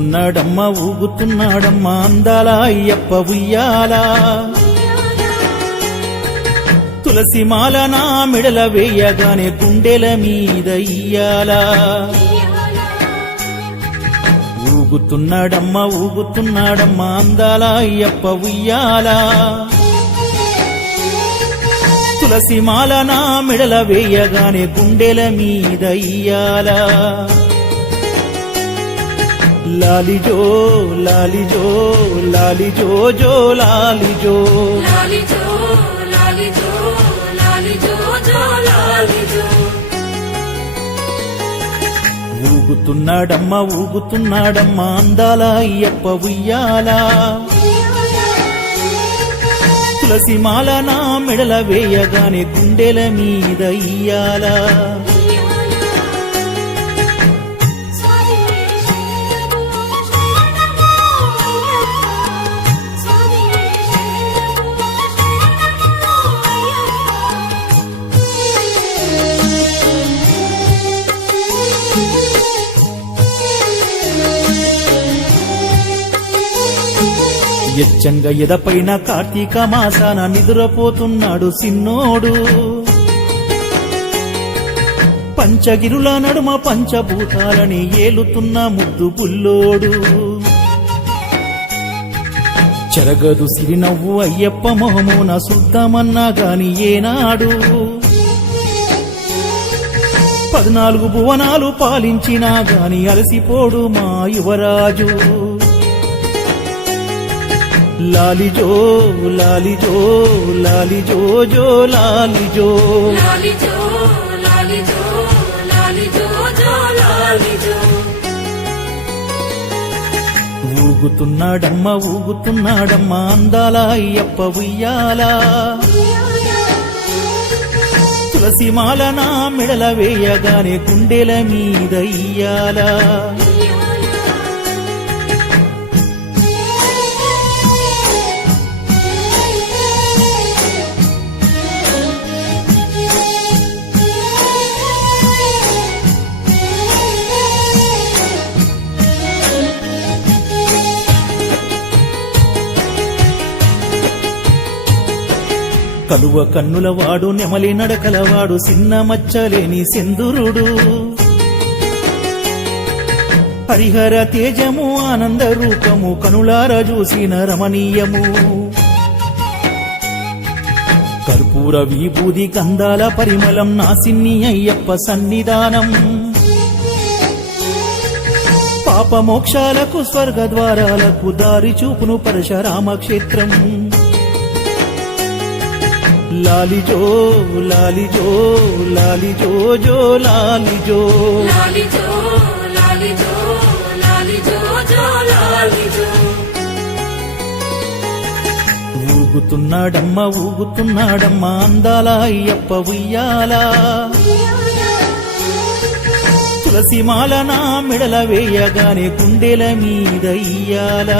ఊగుతున్నాడమ్మ ఊగుతున్నాడమ్మ అందాల అయ్యప్ప ఉయ్యాల తులసి మాల నా మెడల వేయగానే గుండెల మీద ఇయ్యాల ఊగుతున్నాడమ్మ ఊగుతున్నాడమ్మ అందాల అయ్యప్ప ఉయ్యాల తులసి మాల నా మెడల వేయగానే గుండెల మీద ఇయ్యాల లాలిజో లాలిజో లాలిజో జో లాలిజో లాలిజో లాలిజో లాలిజో జో లాలిజో ఊగుతున్నాడమ్మ ఊగుతున్నాడమ్మ అందాల అయ్యప్ప ఉయ్యాల తులసి మాల నా మెడల వేయగానే గుండెల మీద ఇయ్యాల ఎచ్చంగ ఎదపైన కార్తీక మాసాన నిదురపోతున్నాడు సిన్నోడు పంచగిరుల నడుమ పంచభూతాలని ఏలుతున్న ముద్దు బుల్లోడు చెరగదు సిరినవ్వు అయ్యప్ప మొహమున శుద్ధమన్నా గాని ఏనాడు 14 భువనాలు పాలించినా గాని అలసిపోడు మా యువరాజు లాలిజో లాలిజో లాలిజో జో లాలిజో లాలిజో లాలిజో లాలిజో జో లాలిజో ఊగుతున్నాడమ్మ ఊగుతున్నాడమ్మ అందాల అయ్యప్ప ఉయ్యాల తులసి మాల నా మెడల వేయగానే గుండెల మీద ఇయ్యాల కలువ కన్నులవాడు నెమలి నడకలవాడు సిన్న మచ్చలేని సెందురుడు హరిహర తేజము ఆనంద రూపము కనులార చూసిన రమణీయము కర్పూర విభూది గంధాల పరిమళం నా సిన్ని అయ్యప్ప సన్నిధానం పాపమోక్షాలకు స్వర్గద్వారాలకు దారి చూపును పరశురామక్షేత్రం లాలిజో లాలిజో లాలిజో జో లాలిజో లాలిజో లాలిజో లాలిజో జో లాలిజో ఊగుతున్నాడమ్మ ఊగుతున్నాడమ్మ అందాల అయ్యప్ప ఉయ్యాల తులసి మాల నా మెడల వేయగానే గుండెల మీద ఇయ్యాల